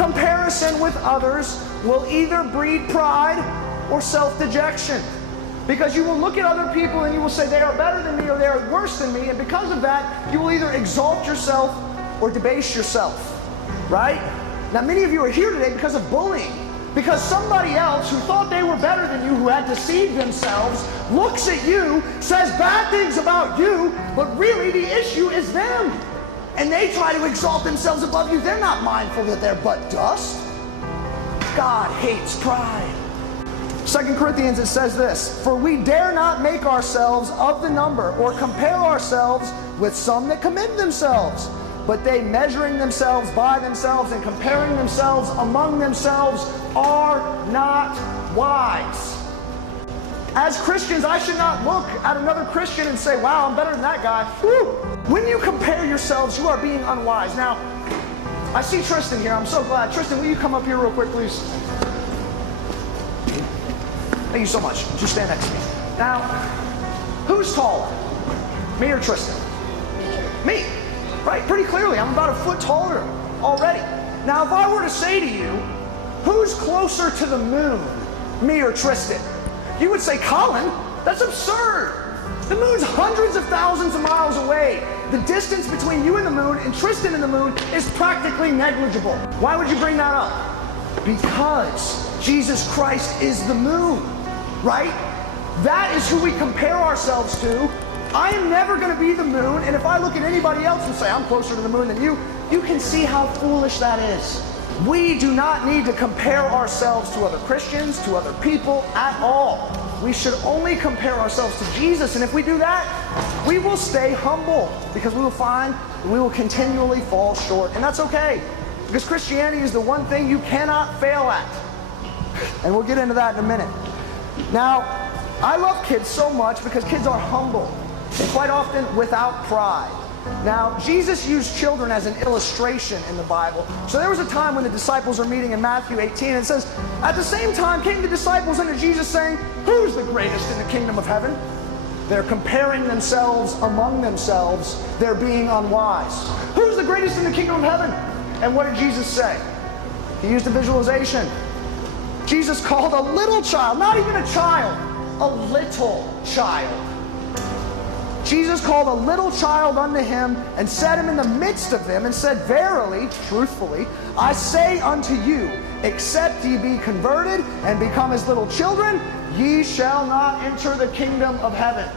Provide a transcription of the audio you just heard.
Comparison with others will either breed pride or self-dejection. Because you will look at other people and you will say they are better than me or they are worse than me, and because of that, you will either exalt yourself or debase yourself, right? Now, many of you are here today because of bullying. Because somebody else who thought they were better than you, who had deceived themselves, looks at you, says bad things about you, but really the issue is them. And they try to exalt themselves above you. They're not mindful that they're but dust. God hates pride. 2 Corinthians, it says this, "For we dare not make ourselves of the number or compare ourselves with some that commend themselves. But they, measuring themselves by themselves and comparing themselves among themselves, are not wise." As Christians, I should not look at another Christian and say, wow, I'm better than that guy. Woo! When you compare yourselves, you are being unwise. Now, I see Tristan here. I'm so glad. Tristan, will you come up here real quick, please? Thank you so much. Just stand next to me. Now, who's taller? Me or Tristan? Me. Right? Pretty clearly. I'm about a foot taller already. Now, if I were to say to you, who's closer to the moon? Me or Tristan? You would say, Collin, that's absurd. The moon's hundreds of thousands of miles away. The distance between you and the moon and Tristan and the moon is practically negligible. Why would you bring that up? Because Jesus Christ is the moon, right? That is who we compare ourselves to. I am never going to be the moon, and if I look at anybody else and say, I'm closer to the moon than you, you can see how foolish that is. We do not need to compare ourselves to other Christians, to other people at all. We should only compare ourselves to Jesus, and if we do that, we will stay humble, because we will find that we will continually fall short, and that's okay, because Christianity is the one thing you cannot fail at, and we'll get into that in a minute. Now, I love kids so much because kids are humble, and quite often without pride. Now, Jesus used children as an illustration in the Bible. So there was a time when the disciples are meeting in Matthew 18, and it says, at the same time came the disciples unto Jesus saying, who's the greatest in the kingdom of heaven? They're comparing themselves among themselves. They're being unwise. Who's the greatest in the kingdom of heaven? And what did Jesus say? He used a visualization. Jesus called a little child, not even a child, a little child. Jesus called a little child unto him and set him in the midst of them and said, verily, truthfully, I say unto you, except ye be converted and become as little children, ye shall not enter the kingdom of heaven.